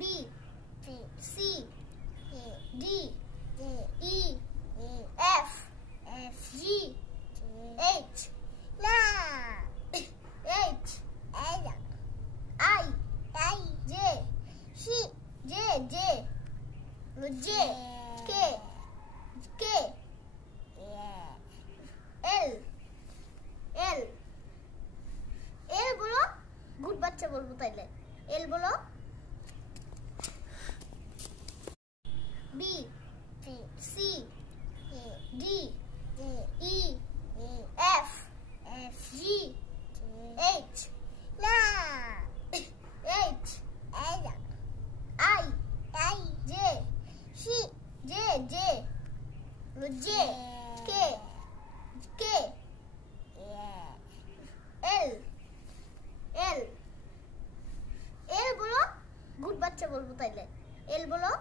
B C D E F G H H I J K L বলো, গুড বাচ্চা বলবো তাইলে। এল বলো। B C D E F G H I J K L বলো, গুড বাচ্চা বলবো তাইলে। এল বলো।